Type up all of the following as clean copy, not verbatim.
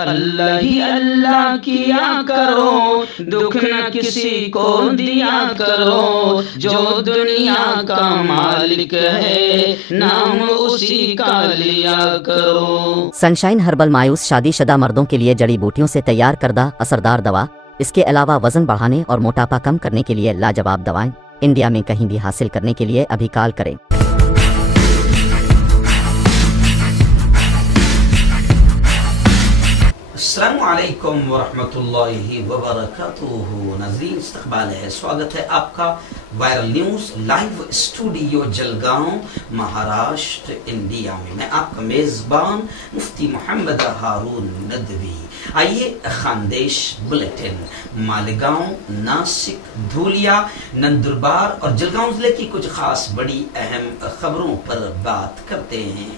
अल्लाह ही अल्लाह किया करो, दुख न किसी को दिया करो, जो दुनिया का मालिक है नाम उसी का लिया करो। सनशाइन हर्बल मायूस शादीशुदा मर्दों के लिए जड़ी बूटियों से तैयार करदा असरदार दवा। इसके अलावा वजन बढ़ाने और मोटापा कम करने के लिए लाजवाब दवाएं इंडिया में कहीं भी हासिल करने के लिए अभी कॉल करें। अस्सलामु अलैकुम वरहमतुल्लाहि वबरकातुहू। नाज़रीन, इस्तक़बाल है, स्वागत है आपका viral news live studio Jalgaon, Maharashtra, India में। मैं आपका मेज़बान मुफ्ती मोहम्मद हारून नदवी। आइए खानदेश बुलेटिन मालेगांव, नासिक, धूलिया, नंदुरबार और जलगांव जिले की कुछ खास बड़ी अहम खबरों पर बात करते हैं।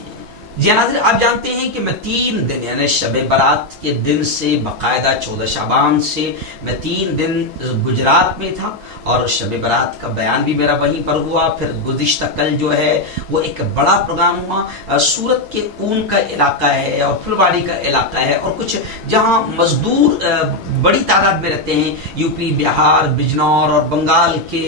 जी नाज़रीन, आप जानते हैं कि मैं 3 दिन यानी शब बारात के दिन से बाकायदा 14 शाबान से मैं 3 दिन गुजरात में था और शब बारात का बयान भी मेरा वहीं पर हुआ। फिर गुज़िश्ता कल जो है वो एक बड़ा प्रोग्राम हुआ। सूरत के ऊन का इलाका है और फुलवाड़ी का इलाका है और कुछ जहां मजदूर बड़ी तादाद में रहते हैं, यूपी, बिहार, बिजनौर और बंगाल के।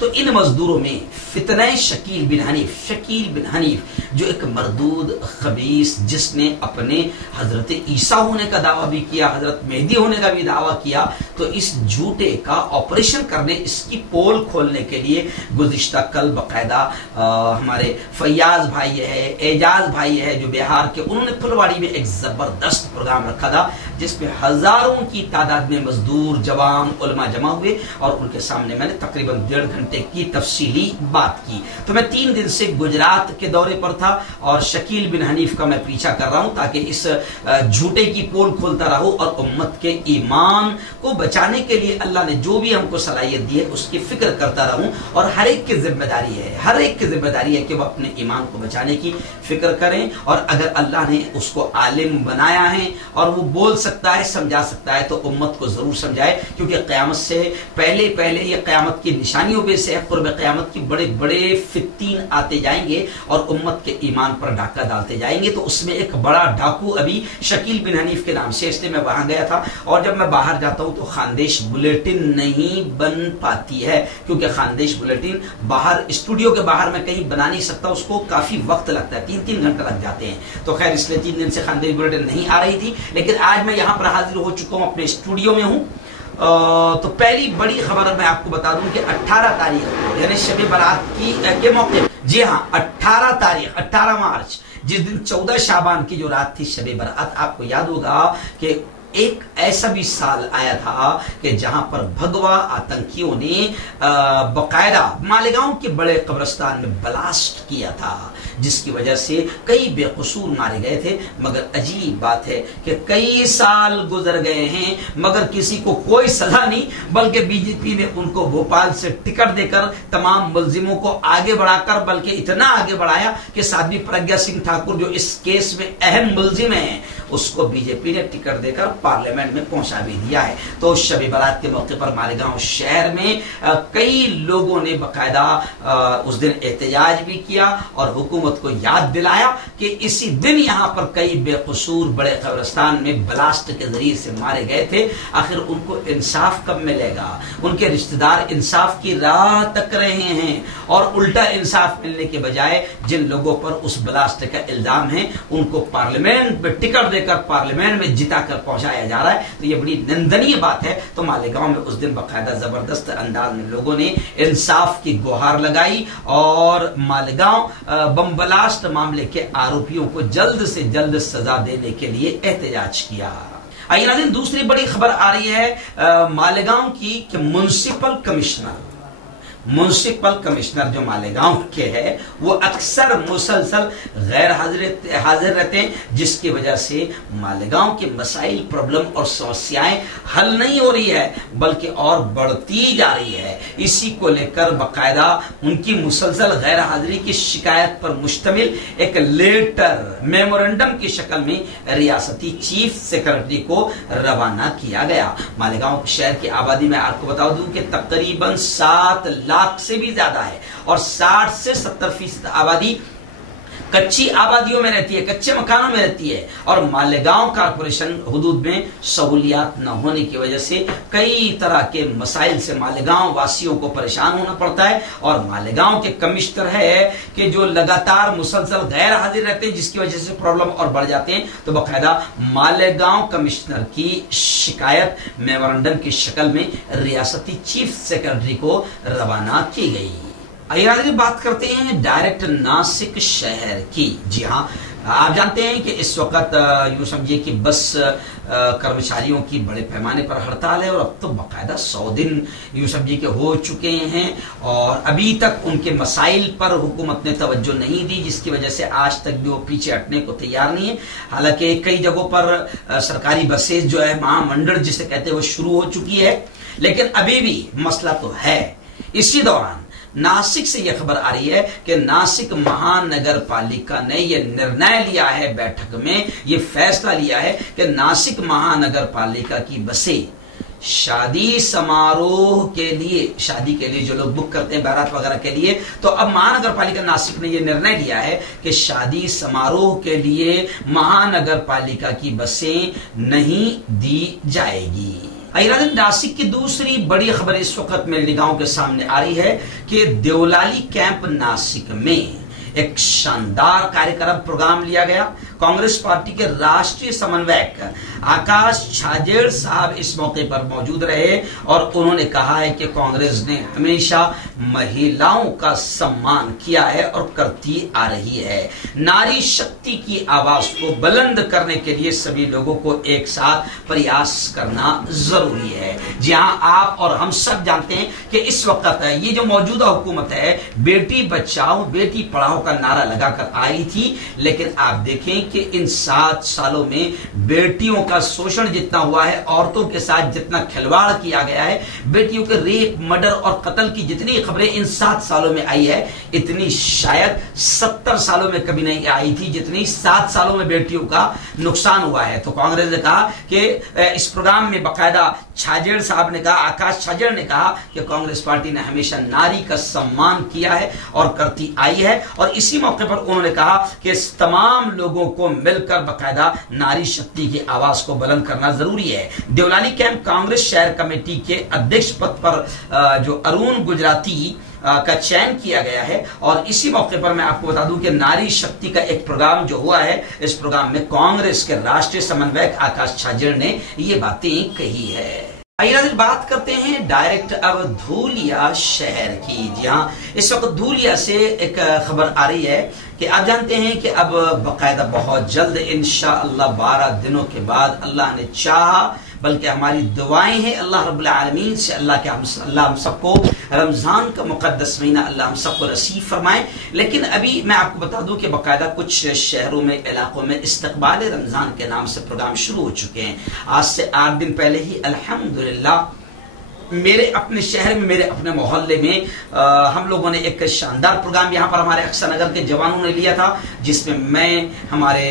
तो इन मजदूरों में फितने शकील बिन हनीफ जो एक मरदूद खबीस, जिसने अपने हजरत ईसा होने का दावा भी किया, हजरत मेहदी होने का भी दावा किया, तो इस झूठे का ऑपरेशन करने, इसकी पोल खोलने के लिए गुज़िश्ता कल बाकायदा हमारे फैयाज भाई है, एजाज भाई है जो बिहार के, उन्होंने फुलवाड़ी में एक जबरदस्त प्रोग्राम रखा था जिसमें हजारों की तादाद में मजदूर, जवान, उलमा जमा हुए और उनके सामने मैंने तकरीबन 1.5 घंटे की तफसीली बात की। तो मैं 3 दिन से गुजरात के दौरे पर था और शकील बिन हनीफ का मैं पीछा कर रहा हूं ताकि इस झूठे की पोल खोलता रहूं और उम्मत के ईमान को बचाने के लिए अल्लाह ने जो भी हमको सलाहियत दी है उसकी फिक्र करता रहूं। और हर एक की जिम्मेदारी है कि वह अपने ईमान को बचाने की फिक्र करें। और अगर अल्लाह ने उसको आलिम बनाया है और वो बोल सकता है, समझा सकता है, तो उम्मत को जरूर समझाए, क्योंकि क़यामत से पहले ये क़यामत की निशानियों में से क़ुर्ब क़यामत की बड़े बड़े फित्तीन आते जाएंगे और उम्मत के ईमान पर डाका डालते जाएंगे। तो उसमें एक बड़ा डाकू अभी शकील बिन हनीफ के नाम से, इसलिए मैं वहां गया था। और जब मैं बाहर जाता हूं तो खानदेश बुलेटिन नहीं बन पाती है, क्योंकि खानदेश बुलेटिन बाहर स्टूडियो के बाहर मैं कहीं बना नहीं सकता, उसको काफी वक्त लगता है, 3-3 घंटे लग जाते हैं। तो खैर इसलिए 3 दिन से खानदेश बुलेटिन नहीं आ रही थी, लेकिन आज मैं यहां पर हाजिर हो चुका हूं, अपने स्टूडियो में हूं। तो पहली बड़ी खबर मैं आपको बता दूं कि 18 तारीख को यानी शब बारात के मौके, जी हाँ 18 मार्च, जिस दिन 14 शाबान की जो रात थी शब बारात, आपको याद होगा कि एक ऐसा भी साल आया था कि जहां पर भगवा आतंकियों ने बकायदा मालेगांव के बड़े कब्रिस्तान में ब्लास्ट किया था, जिसकी वजह से कई बेकसूर मारे गए थे। मगर अजीब बात है कि कई साल गुजर गए हैं मगर किसी को कोई सजा नहीं, बल्कि बीजेपी ने उनको भोपाल से टिकट देकर तमाम मुलजिमों को आगे बढ़ाकर, बल्कि इतना आगे बढ़ाया कि साध्वी प्रज्ञा सिंह ठाकुर जो इस केस में अहम मुलजिम है, उसको बीजेपी ने टिकट देकर पार्लियामेंट में पहुंचा भी दिया है। तो शब बारात के मौके पर मालेगांव शहर में कई लोगों ने बकायदा उस दिन एहतजाज भी किया और हुकूमत को याद दिलाया कि इसी दिन यहां पर कई बेकसूर बड़े कब्रिस्तान में ब्लास्ट के जरिए से मारे गए थे। आखिर उनको इंसाफ कब मिलेगा? उनके रिश्तेदार इंसाफ की राह तक रहे हैं और उल्टा इंसाफ मिलने के बजाय जिन लोगों पर उस ब्लास्ट का इल्जाम है उनको पार्लियामेंट में टिकट देकर पार्लियामेंट में जिताकर पहुंचाया जा रहा है। तो ये बड़ी निंदनीय बात है। तो मालेगांव में उस दिन बाकायदा जबरदस्त अंदाज में लोगों ने इंसाफ की गुहार लगाई और मालेगांव बम ब्लास्ट मामले के आरोपियों को जल्द से जल्द सजा देने के लिए एहतजाज किया। आइए नाज़रीन, दूसरी बड़ी खबर आ रही है मालेगांव की कि म्युनिसिपल कमिश्नर जो मालेगांव के हैं वो अक्सर मुसलसल गैर हाजिर रहते हैं, जिसकी वजह से मालेगांव के मसाइल, प्रॉब्लम और समस्याएं हल नहीं हो रही है बल्कि और बढ़ती जा रही है। इसी को लेकर बाकायदा उनकी मुसलसल गैर हाजिरी की शिकायत पर मुश्तमिल एक लेटर मेमोरेंडम की शक्ल में रियासती चीफ सेक्रेटरी को रवाना किया गया। मालेगांव शहर की आबादी में आपको बता दूं कि तकरीबन 7 लाख से भी ज्यादा है और 60 से 70% आबादी कच्ची आबादियों में रहती है, कच्चे मकानों में रहती है, और मालेगांव कारपोरेशन हुदूद में सहूलियात न होने की वजह से कई तरह के मसाइल से मालेगांव वासियों को परेशान होना पड़ता है। और मालेगांव के कमिश्नर है कि जो लगातार मुसलसल गैर हाजिर रहते हैं, जिसकी वजह से प्रॉब्लम और बढ़ जाते हैं। तो बाकायदा मालेगांव कमिश्नर की शिकायत मेमोरेंडम की शक्ल में रियासती चीफ सेक्रेटरी को रवाना की गई। आइए बात करते हैं डायरेक्ट नासिक शहर की। जी हाँ, आप जानते हैं कि इस वक्त यूं समझिए कि बस कर्मचारियों की बड़े पैमाने पर हड़ताल है, और अब तो बाकायदा 100 दिन यूं समझिए कि हो चुके हैं, और अभी तक उनके मसाइल पर हुकूमत ने तवज्जो नहीं दी, जिसकी वजह से आज तक भी वो पीछे हटने को तैयार नहीं है। हालांकि कई जगहों पर सरकारी बसेज जो है, महामंडल जिसे कहते हैं, वो शुरू हो चुकी है, लेकिन अभी भी मसला तो है। इसी दौरान नासिक से यह खबर आ रही है कि नासिक महानगर पालिका ने यह निर्णय लिया है, बैठक में यह फैसला लिया है कि नासिक महानगर पालिका की बसें शादी समारोह के लिए, शादी के लिए जो लोग बुक करते हैं बारात वगैरह के लिए, तो अब महानगर पालिका नासिक ने यह निर्णय लिया है कि शादी समारोह के लिए महानगर पालिका की बसें नहीं दी जाएगी। नासिक की दूसरी बड़ी खबर इस वक्त मेरी निगाहों के सामने आ रही है कि देवलाली कैंप नासिक में एक शानदार कार्यक्रम प्रोग्राम लिया गया। कांग्रेस पार्टी के राष्ट्रीय समन्वयक आकाश छाजेड़ साहब इस मौके पर मौजूद रहे, और उन्होंने कहा है कि कांग्रेस ने हमेशा महिलाओं का सम्मान किया है और करती आ रही है। नारी शक्ति की आवाज को बुलंद करने के लिए सभी लोगों को एक साथ प्रयास करना जरूरी है। जी हाँ, आप और हम सब जानते हैं कि इस वक्त ये जो मौजूदा हुकूमत है, बेटी बचाओ बेटी पढ़ाओ का नारा लगाकर आई थी, लेकिन आप देखें कि इन 7 सालों में बेटियों का शोषण जितना हुआ है, औरतों के साथ जितना खिलवाड़ किया गया है, बेटियों के रेप, मर्डर और कत्ल की जितनी खबरें इन 7 सालों में आई है, इतनी शायद 70 सालों में कभी नहीं आई थी जितनी 7 सालों में बेटियों का नुकसान हुआ है। तो कांग्रेस ने कहा कि इस प्रोग्राम में बाकायदा छाजेड़ साहब ने कहा, आकाश छाजेड़ ने कहा कि कांग्रेस पार्टी ने हमेशा नारी का सम्मान किया है और करती आई है, और इसी मौके पर उन्होंने कहा कि तमाम लोगों को मिलकर बाकायदा नारी शक्ति की आवाज को बुलंद करना जरूरी है। देवलाली कैंप कांग्रेस शहर कमेटी के अध्यक्ष पद पर जो अरुण गुजराती का चयन किया गया है, और इसी मौके पर मैं आपको बता दूं कि नारी शक्ति का एक प्रोग्राम जो हुआ है, इस प्रोग्राम में कांग्रेस के राष्ट्रीय समन्वयक आकाश छाजेड़ ने ये बातें कही है। आइए बात करते हैं डायरेक्ट अब धूलिया शहर की। जी हाँ, इस वक्त धूलिया से एक खबर आ रही है कि आप जानते हैं कि अब बाकायदा बहुत जल्द इंशाअल्लाह 12 दिनों के बाद अल्लाह ने चाहा, बल्कि हमारी दुआएं हैं अल्लाह रब्बुल आलमीन से, अल्लाह हम सबको रमजान का मुकद्दस महीना अल्लाह हम सबको नसीब फरमाए। लेकिन अभी मैं आपको बता दूं कि बाकायदा कुछ शहरों में, इलाकों में इस्तकबाल रमजान के नाम से प्रोग्राम शुरू हो चुके हैं। आज से 8 दिन पहले ही अल्हम्दुलिल्लाह मेरे अपने शहर में, मेरे अपने मोहल्ले में हम लोगों ने एक शानदार प्रोग्राम यहाँ पर हमारे अक्सर नगर के जवानों ने लिया था, जिसमें मैं, हमारे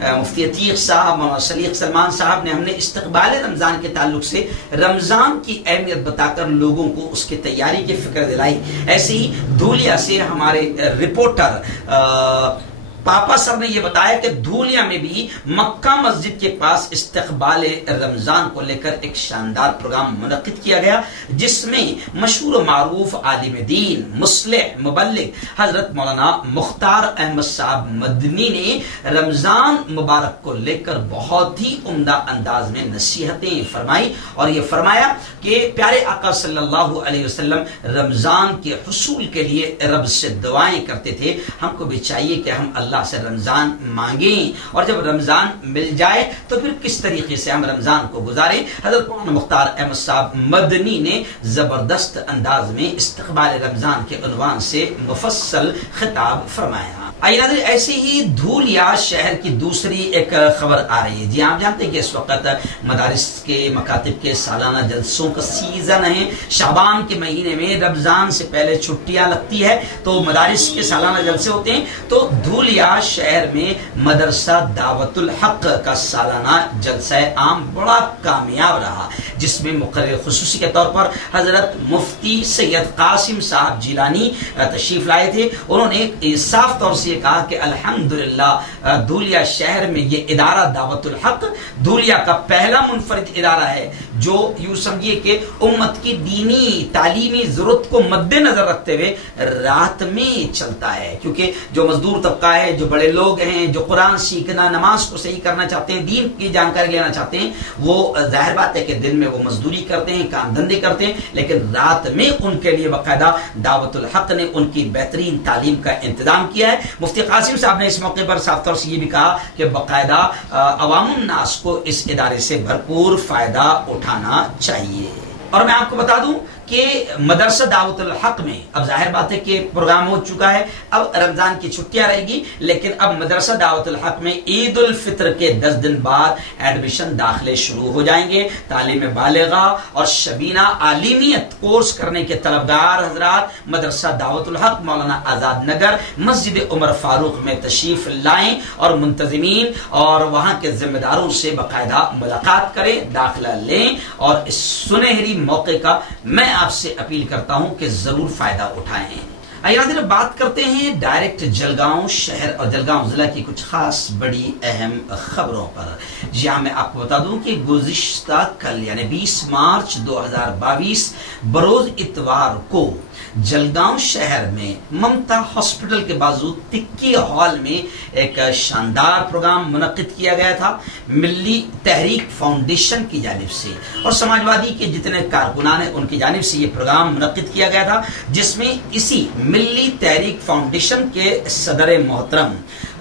मुफ्ती अतीक साहब, मौलाना सलीक सलमान साहब ने हमने इस्तकबाल रमजान के ताल्लुक से रमजान की अहमियत बताकर लोगों को उसकी तैयारी की फिक्र दिलाई। ऐसे ही धूलिया से हमारे रिपोर्टर पापा सर ने यह बताया कि धूलिया में भी मक्का मस्जिद के पास इस्तकबाल रमजान को लेकर एक शानदार प्रोग्राम मुनक्किद किया गया, जिसमें मशहूर मारूफ आलिम दीन मुस्लिह मुबल्लिग हजरत मौलाना मुख्तार अहमद साहब मदनी ने रमजान मुबारक को लेकर बहुत ही उम्दा अंदाज में नसीहतें फरमाई, और यह फरमाया कि प्यारे आका सल्लल्लाहु अलैहि वसल्लम रमजान के हुसूल के लिए रब से दुआएं करते थे। हमको भी चाहिए कि हम अल्लाह से रमजान मांगे, और जब रमजान मिल जाए तो फिर किस तरीके से हम रमजान को गुजारें। हजरत मौलाना मुख्तार अहमद साहब मदनी ने जबरदस्त अंदाज में इस्तकबाल रमजान के उन्वान से मुफस्सल खिताब फरमाया। आइए ऐसे ही धूलिया शहर की दूसरी एक खबर आ रही है। जी आप जानते हैं कि इस वक्त मदारिस के मकातिब के सालाना जलसों का सीजन है। शाबान के महीने में रमजान से पहले छुट्टियां लगती है, तो मदारिस के सालाना जलसे होते हैं। तो धूलिया शहर में मदरसा दावतुल हक का सालाना जलसा आम बड़ा कामयाब रहा, जिसमें मुकर्रिर खुसूसी के तौर पर हजरत मुफ्ती सैयद कासिम साहब जिलानी तशरीफ लाए थे। उन्होंने साफ तौर से ये कहा कि अल्हम्दुलिल्लाह धूलिया शहर में ये इदारा दावतुल हक धूलिया का पहला मुनफरिद इदारा है जो यूं समझिए कि उम्मत की दीनी तालीमी जरूरत को मद्देनजर रखते हुए रात में चलता है। क्योंकि जो मजदूर तबका है, जो बड़े लोग हैं, जो कुरान सीखना, नमाज को सही करना चाहते हैं, दीन की जानकारी लेना चाहते हैं, वो जाहिर बात है कि दिन में वो मजदूरी करते हैं, काम धंधे करते हैं, लेकिन रात में उनके लिए बाकायदा दावतुल हक ने उनकी बेहतरीन तालीम का इंतजाम किया है। मुफ्ती कासिम साहब ने इस मौके पर साफ तौर से ये भी कहा कि बाकायदा अवामुन नास को इस इदारे से भरपूर फायदा उठाना चाहिए। और मैं आपको बता दूं कि मदरसा दावतुल हक में अब जाहिर बात है कि प्रोग्राम हो चुका है, अब रमजान की छुट्टियां रहेगी, लेकिन अब मदरसा दावतुल हक में ईद उल फित्र के 10 दिन बाद एडमिशन दाखिले शुरू हो जाएंगे। तालीम बालिगा और शबीना आलिमियत कोर्स करने के तलबगार हजरात मदरसा दावतुल हक मौलाना आजाद नगर मस्जिद उमर फारूक में तशरीफ लाएं और मुंतजिमीन और वहां के जिम्मेदारों से बाकायदा मुलाकात करें, दाखिला लें और इस सुनहरी मौके का मैं आपसे अपील करता हूं कि जरूर फायदा उठाएं। आइए बात करते हैं डायरेक्ट जलगांव शहर और जलगांव जिला की कुछ खास बड़ी अहम खबरों पर। जी हाँ, मैं आपको बता दूं कि गुज़िश्ता कल यानी 20 मार्च 2022 बरोज इतवार को जलगांव शहर में ममता हॉस्पिटल के बाजू तिक्की हॉल में एक शानदार प्रोग्राम मुनक्किद किया गया था मिल्ली तहरीक फाउंडेशन की जानिब से और समाजवादी के जितने कारकुनान हैं उनकी जानिब से ये प्रोग्राम मुनक्किद किया गया था, जिसमें इसी मिल्ली तहरीक फाउंडेशन के सदर मोहतरम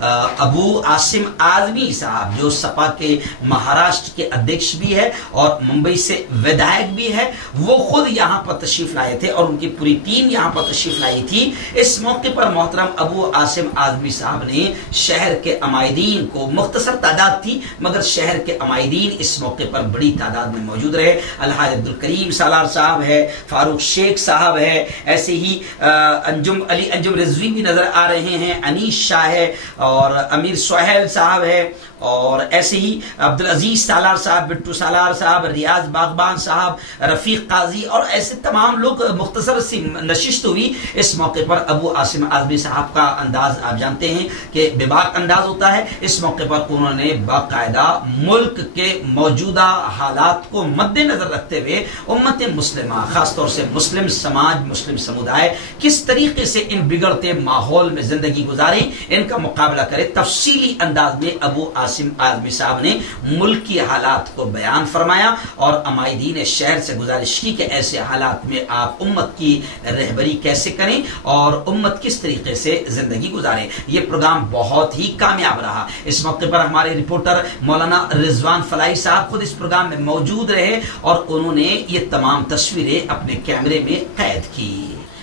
अबू आसिम आजमी साहब जो सपा के महाराष्ट्र के अध्यक्ष भी है और मुंबई से विधायक भी है, वो खुद यहाँ पर तशरीफ लाए थे और उनकी पूरी टीम यहाँ पर तशरीफ लाई थी। इस मौके पर मोहतरम अबू आसिम आजमी साहब ने शहर के अमायदीन को, मुख्तसर तादाद थी मगर शहर के अमायदीन इस मौके पर बड़ी तादाद में मौजूद रहे। अलहाज अब्दुल करीम सालार साहब है, फारूक शेख साहब है, ऐसे ही अंजुम रिजवी भी नजर आ रहे हैं, अनीस शाह है और अमीर सोहेल साहब है और ऐसे ही अब्दुल अजीज सालार साहब, बिट्टू सालार साहब, रियाज बागबान साहब, रफीक काजी और ऐसे तमाम लोग मुख्तसर सी नशिस्त हुई। इस मौके पर अबू आसिम आजमी साहब का अंदाज आप जानते हैं कि बेबाक अंदाज होता है। इस मौके पर उन्होंने बाकायदा मुल्क के मौजूदा हालात को मद्देनजर रखते हुए उम्मत मुस्लिमा, खासतौर से मुस्लिम समाज, मुस्लिम समुदाय किस तरीके से इन बिगड़ते माहौल में जिंदगी गुजारे, इनका मुकाबला करे, तफसीली अंदाज में अबू आसिम आजमी साहब ने मुल्क की हालात को बयान फरमाया और अमायदीन शहर से गुजारिश की कि ऐसे हालात में आप उम्मत की रहबरी कैसे करें और उम्मत किस तरीके से जिंदगी गुजारे। ये प्रोग्राम बहुत ही कामयाब रहा। इस मौके पर हमारे रिपोर्टर मौलाना रिजवान फलाई साहब खुद इस प्रोग्राम में मौजूद रहे और उन्होंने ये तमाम तस्वीरें अपने कैमरे में कैद की।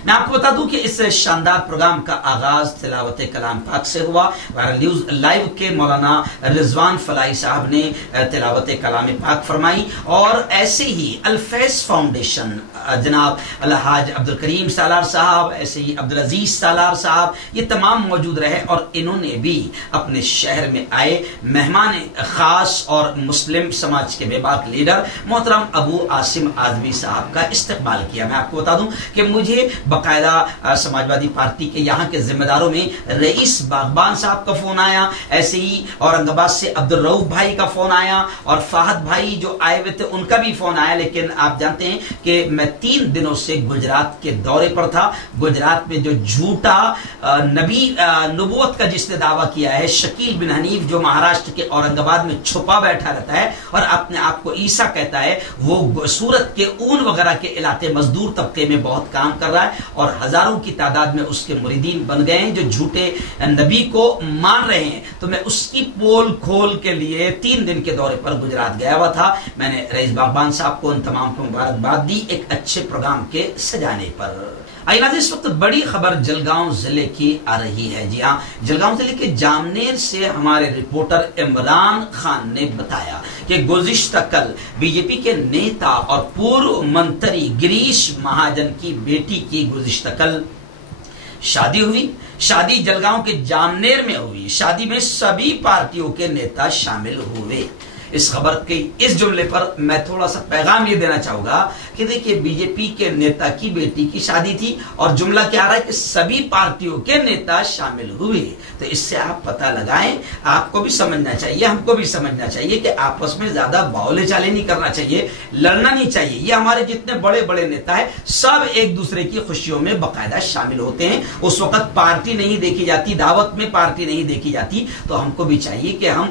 मैं आपको बता दूं कि इस शानदार प्रोग्राम का आगाज तिलावत कलाम पाक से हुआ। वायरल न्यूज लाइव के मौलाना रिजवान फलाई साहब ने तिलावत कलाम पाक फरमाई और ऐसे ही अल्फैज फाउंडेशन जनाब अलहाज अब्दुल करीम सालार साहब, ऐसे ही अब्दुल अजीज सालार साहब, ये तमाम मौजूद रहे और इन्होंने भी अपने शहर में आए मेहमान खास और मुस्लिम समाज के बेबाक लीडर मोहतरम अबू आसिम आजमी साहब का इस्तकबाल किया। मैं आपको बता दूं कि मुझे बाकायदा समाजवादी पार्टी के यहाँ के जिम्मेदारों में रईस बागबान साहब का फोन आया, ऐसे ही औरंगाबाद से अब्दुल रऊफ भाई का फोन आया और फाहद भाई जो आए हुए थे उनका भी फोन आया। लेकिन आप जानते हैं कि मैं 3 दिनों से गुजरात के दौरे पर था। गुजरात में जो झूठा नबी नबूवत का जिसने दावा किया है, शकील बिन हनीफ जो महाराष्ट्र के औरंगाबाद में छुपा बैठा रहता है और अपने आप को ईसा कहता है, वो सूरत के ऊन वगैरह के इलाके मजदूर तबके में बहुत काम कर रहा है और हजारों की तादाद में उसके मुरीदीन बन गए हैं जो झूठे नबी को मान रहे हैं। तो मैं उसकी पोल खोल के लिए 3 दिन के दौरे पर गुजरात गया हुआ था। मैंने रईस बागबान साहब को उन तमाम को मुबारकबाद दी एक अच्छे प्रोग्राम के सजाने पर। आइए नाज़रीन, इस वक्त बड़ी खबर जलगांव जिले की आ रही है। जी हाँ, जलगांव जिले के जामनेर से हमारे रिपोर्टर इमरान खान ने बताया कि गुज़िश्ता कल बीजेपी के नेता और पूर्व मंत्री गिरीश महाजन की बेटी की गुज़िश्ता कल शादी हुई। शादी जलगांव के जामनेर में हुई। शादी में सभी पार्टियों के नेता शामिल हुए। इस खबर के इस जुमले पर मैं थोड़ा सा पैगाम ये देना चाहूंगा कि देखिए, बीजेपी के नेता की बेटी की शादी थी और जुमला क्या रहा है कि सभी पार्टियों के नेता शामिल हुए। तो इससे आप पता लगाएं, आपको भी समझना चाहिए, हमको भी समझना चाहिए कि आपस में ज्यादा बावले चाले नहीं करना चाहिए, लड़ना नहीं चाहिए। ये हमारे जितने बड़े बड़े नेता है सब एक दूसरे की खुशियों में बाकायदा शामिल होते हैं। उस वक्त पार्टी नहीं देखी जाती, दावत में पार्टी नहीं देखी जाती। तो हमको भी चाहिए कि हम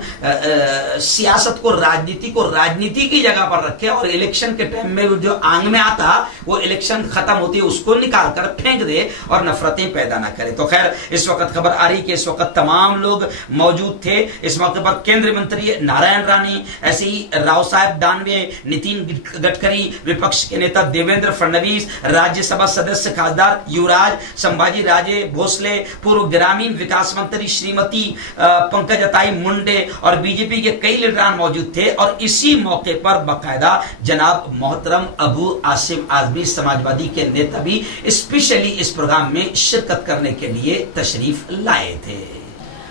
सियासत को, राजनीति को राजनीति की जगह पर रखें और इलेक्शन के टाइम में जो आंग में आता वो इलेक्शन खत्म होती है उसको निकाल कर फेंक दे और नफरतें पैदा ना करे। तो खैर, इस वक्त खबर आ रही कि इस वक्त तमाम लोग मौजूद थे। इस मौके पर केंद्रीय मंत्री नारायण राणे, ऐसे ही राव साहब दानवे, नितिन गडकरी, विपक्ष के नेता देवेंद्र फडणवीस, राज्यसभा सदस्य खासदार युवराज, संभाजी राजे भोसले, पूर्व ग्रामीण विकास मंत्री श्रीमती पंकजताई मुंडे और बीजेपी के कई लीडरान मौजूद थे। और इसी मौके पर बाकायदा जनाब मोहतरम अबू आसिम आजमी समाजवादी के नेता भी स्पेशली इस प्रोग्राम में शिरकत करने के लिए तशरीफ लाए थे।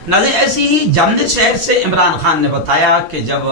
नाज़रीन, ऐसे ही जामनेर शहर से इमरान खान ने बताया कि जब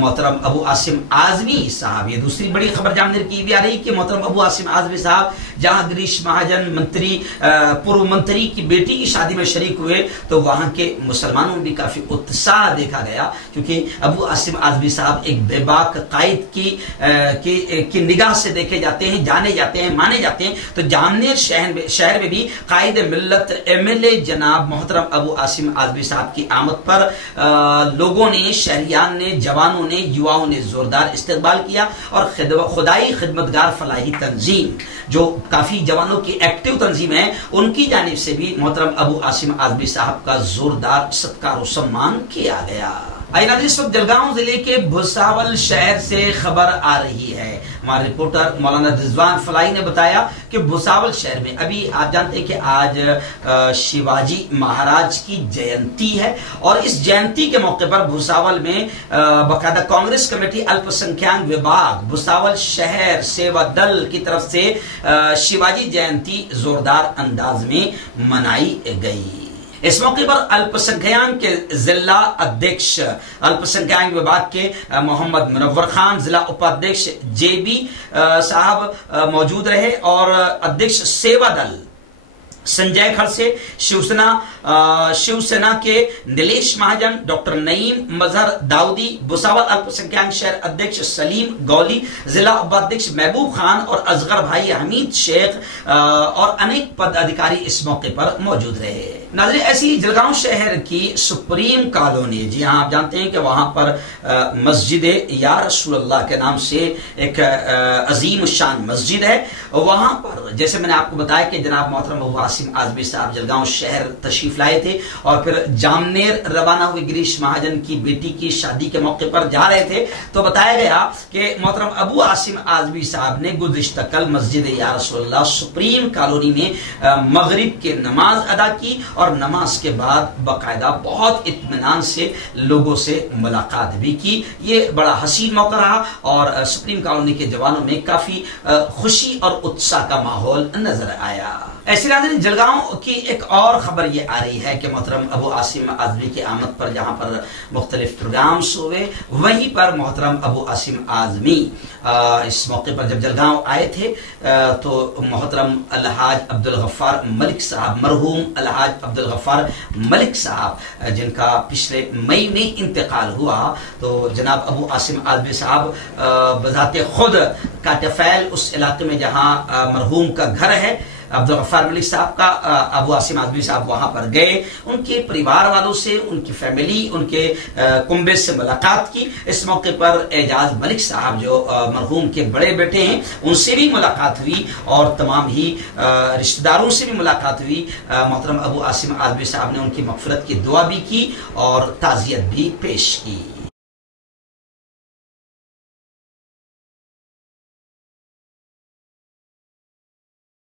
मोहतरम अबू आसिम आजमी साहब, ये दूसरी बड़ी खबर जामनेर की भी आ रही कि मोहतरम अबू आसिम आजमी साहब जहां गिरीश महाजन मंत्री, पूर्व मंत्री की बेटी की शादी में शरीक हुए तो वहां के मुसलमानों में भी काफी उत्साह देखा गया, क्योंकि अबू आसिम आजमी साहब एक बेबाक कायद की निगाह से देखे जाते हैं, जाने जाते हैं, माने जाते हैं। तो जामनेर शहर में भी कायद मिल्लत MLA जनाब मोहतरम अबू आसिम आजमी साहब की आमद पर लोगों ने, शहरियान ने, जवानों ने, युवाओं ने जोरदार इस्तकबाल किया और खुदाई खिदमतगार फलाही तंजीम, जो काफी जवानों की एक्टिव तंजीम है, उनकी जानिब से भी मोहतरम अबू आसिम आजमी साहब का जोरदार सत्कार और सम्मान किया गया। इस वक्त जलगांव जिले के भुसावल शहर से खबर आ रही है। हमारे रिपोर्टर मौलाना रिजवान फलाई ने बताया कि भुसावल शहर में अभी आप जानते हैं कि आज शिवाजी महाराज की जयंती है और इस जयंती के मौके पर भुसावल में बाकायदा कांग्रेस कमेटी अल्पसंख्यक विभाग भुसावल शहर सेवा दल की तरफ से शिवाजी जयंती जोरदार अंदाज में मनाई गई। इस मौके पर अल्पसंख्यक के जिला अध्यक्ष अल्पसंख्यक विभाग के मोहम्मद मुनव्वर खान, जिला उपाध्यक्ष JB साहब मौजूद रहे और अध्यक्ष सेवा दल संजय खड़से, शिवसेना के नीलेश महाजन, डॉक्टर नईम मजहर दाऊदी, भुसावल अल्पसंख्यक शहर अध्यक्ष सलीम गौली, जिला उपाध्यक्ष महबूब खान और असगर भाई हमीद शेख और अनेक पदाधिकारी इस मौके पर मौजूद रहे। नाज़रीन, ऐसी जलगांव शहर की सुप्रीम कॉलोनी, जी हाँ आप जानते हैं कि वहां पर मस्जिद या रसूलुल्लाह के नाम से एक अजीम शान मस्जिद है। वहां पर जैसे मैंने आपको बताया कि जनाब मोहतरम अबू आसिम आजमी साहब जलगांव शहर तशरीफ लाए थे और फिर जामनेर रवाना हुए गिरीश महाजन की बेटी की शादी के मौके पर जा रहे थे। तो बताया गया कि मोहतरम अबू आसिम आजमी साहब ने गुज़िश्ता कल मस्जिद या रसूलुल्लाह सुप्रीम कॉलोनी में मगरिब की नमाज अदा की और नमाज के बाद बाकायदा बहुत इत्मीनान से लोगों से मुलाकात भी की। ये बड़ा हसीन मौका रहा और सुप्रीम कॉलोनी के जवानों में काफी खुशी और उत्साह का माहौल नजर आया। ऐसे नाज़रीन, जलगांव की एक और खबर ये आ रही है कि मोहतरम अबू आसिम आजमी की आमद पर जहां पर मुख्तलिफ प्रोग्राम्स हुए, वहीं पर मोहतरम अबू आसिम आजमी इस मौके पर जब जलगांव आए थे तो मोहतरम अलहाज अब्दुल गफ्फार मलिक साहब, मरहूम अलहाज अब्दुल गफ्फार मलिक साहब, जिनका पिछले मई में इंतकाल हुआ, तो जनाब अबू आसिम आजमी साहब बजाते खुद काटफैल उस इलाके में जहां मरहूम का घर है अब्दुल गफ्फार मलिक साहब का, अबू आसिम आजमी साहब वहां पर गए, उनके परिवार वालों से, उनकी फैमिली, उनके कुंबे से मुलाकात की। इस मौके पर एजाज मलिक साहब जो मरहूम के बड़े बेटे हैं उनसे भी मुलाकात हुई और तमाम ही रिश्तेदारों से भी मुलाकात हुई। मोहतरम अबू आसिम आजमी साहब ने उनकी मगफिरत की दुआ भी की और ताज़ियत भी पेश की।